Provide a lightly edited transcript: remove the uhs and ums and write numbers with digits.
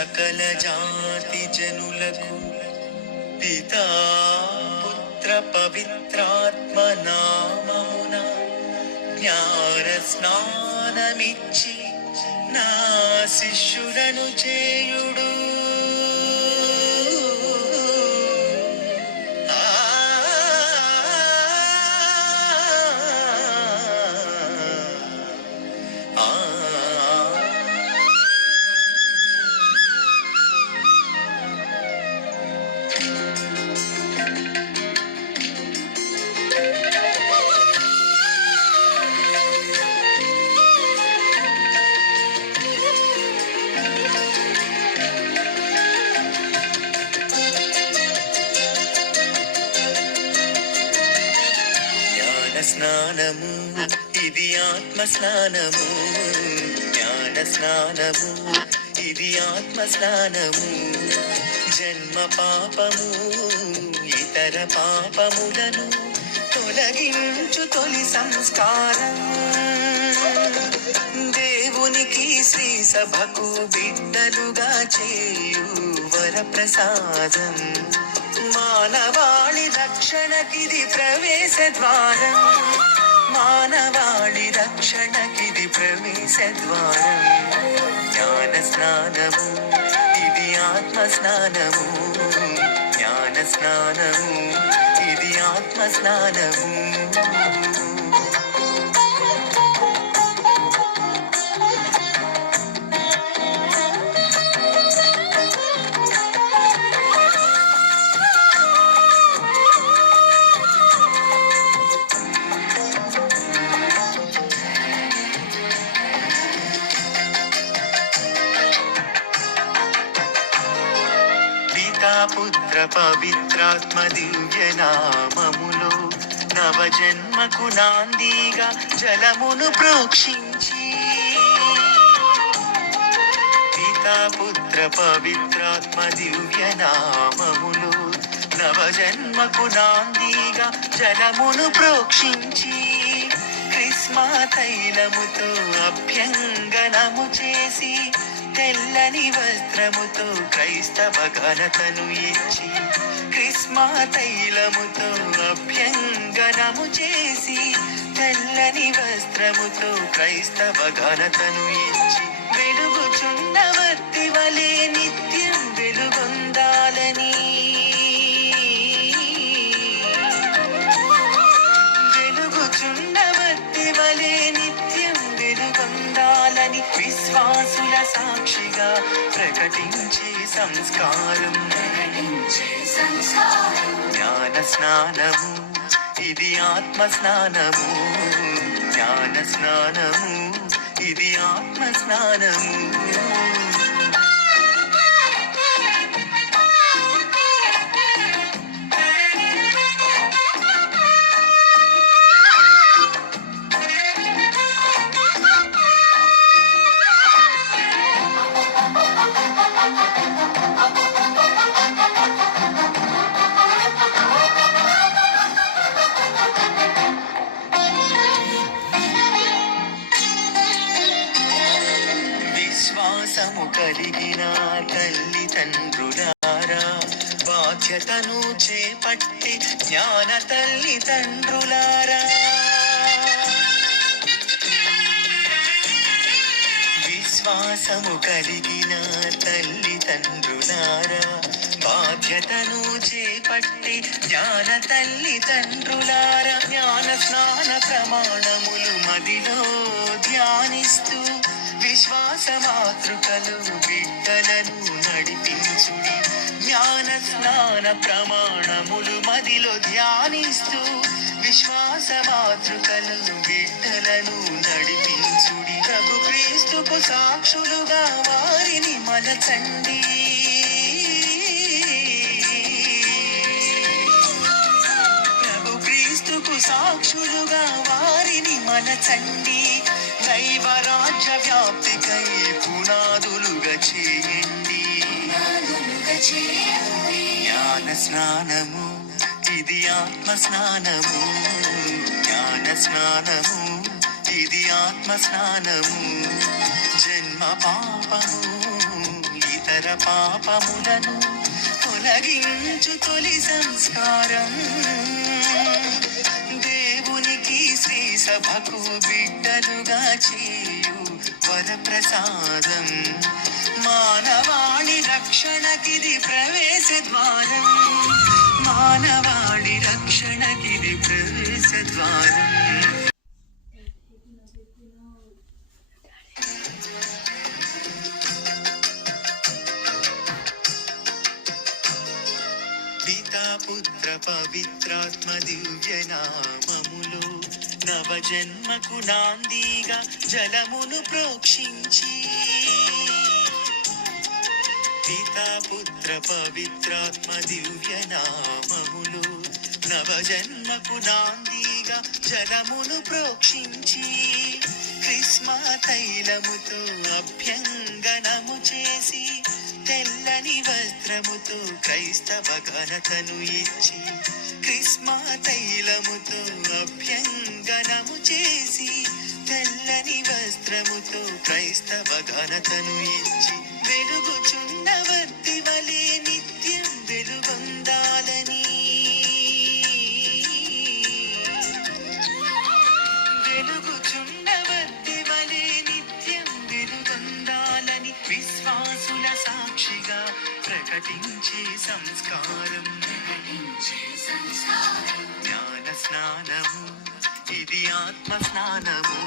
సకల జాతి జనులకు పితా పుత్ర పవిత్రాత్మ నామమున జ్ఞాన స్నానమిచ్చి నా శిష్యులను చేయుడు. స్నానము ఇది ఆత్మ స్నానము, జ్ఞాన స్నానము ఇది ఆత్మ స్నానము. జన్మ పాపము ఇతర పాపములను తొలగించు తొలి సంస్కారం. దేవునికి శ్రీ సభకు బిడ్డలుగా చేయు వరప్రసాదం. మానవాళి రక్షణకిది ప్రవేశ ద్వారం, మానవాళి రక్షణకిది ప్రవేశ ద్వారం. జ్ఞాన స్నానము ఇది ఆత్మ స్నానము, జ్ఞాన స్నానము ఇది ఆత్మ స్నానము. పుత్ర పవిత్రాత్మ దివ్య నామములో నవజన్మకు నాందిగా జలమును ప్రోక్షించి, పితా పుత్ర పవిత్రాత్మ దివ్య నామములో నవజన్మకు నాందిగా జలమును ప్రోక్షించి, క్రిస్మా తైలముతో అభ్యంగనము చేసి, తెల్లని వస్త్రముతో క్రైస్తవ ఘనతను ఇచ్చి, క్రిస్మా తైలముతో అభ్యంగనము చేసి, తెల్లని వస్త్రముతో క్రైస్తవ ఘనతను ఇచ్చి, వెలుగుచున్న వత్తి వలె నిత్యం వెలుగొందాలని, వెలుగుచున్న వత్తి వలె నిత్యం వెలుగొందాలని విశ్వాసుల సాక్షిగా ప్రకటించే సంస్కారం. జ్ఞాన స్నానము ఇది ఆత్మ స్నానము, జ్ఞాన స్నానము ఇది ఆత్మ స్నానము. విశ్వాసము కలిగిన తల్లిదండ్రులారా, బాధ్యతను చేపట్టి జ్ఞాన తల్లిదండ్రులారా, విశ్వాసము కలిగిన తల్లిదండ్రులారా, బాధ్యతను చేపట్టి జ్ఞాన తల్లిదండ్రులారా, జ్ఞాన స్నాన ప్రమాణములు మదిలో ధ్యానిస్తూ విశ్వాస మాతృకలు బిడ్డలను నడిపించుడి. జ్ఞాన స్నాన ప్రమాణములు మదిలో ధ్యానిస్తూ విశ్వాస మాతృకలు బిడ్డలను నడిపించుడి. ప్రభు క్రీస్తుకు సాక్షులుగా వారిని మలచండి. ప్రభు క్రీస్తుకు సాక్షులుగా వారిని మలచండి. దైవరాజ్య వ్యాప్తికై పునాదులుగా చేయండి. జ్ఞాన స్నానము ఇది ఆత్మ స్నానము, జ్ఞాన స్నానము ఇది ఆత్మ స్నానము. జన్మ పాపము ఇతర పాపములను తొలగించు తొలి సంస్కారం. దేవునికి శ్రీ సభకు బిడ్డలుగా చేయు వరప్రసాదం. మానవాళి రక్షణకిది ప్రవేశ ద్వారం. మానవాళి రక్షణకిది ప్రవేశ ద్వారం. పితా పుత్ర పవిత్రాత్మ దివ్య నామములో నవజన్మకు నాందిగా జలమును ప్రోక్షించి. పితా పుత్ర పవిత్రాత్మ దివ్య నామములో నవజన్మకు నాందిగా జలమును ప్రోక్షించి. క్రిస్మా తైలముతో అభ్యంగనము చేసి తెల్లని వస్త్రముతో క్రైస్తవ ఘనతను ఇచ్చి. క్రిస్మా తైలముతో అభ్యంగనము చేసి తెల్లని వస్త్రముతో క్రైస్తవ ఘనతను ఇచ్చి. వెలుగుచున్న వర్తి వలె నిత్యం వెలుగొందాలని. వెలుగుచున్న వర్తి వలె నిత్యం వెలుగొందాలని విశ్వాసుల సాక్షిగా ప్రకటించే సంస్కారం. జ్ఞాన స్నానము ఇది ఆత్మ స్నానము.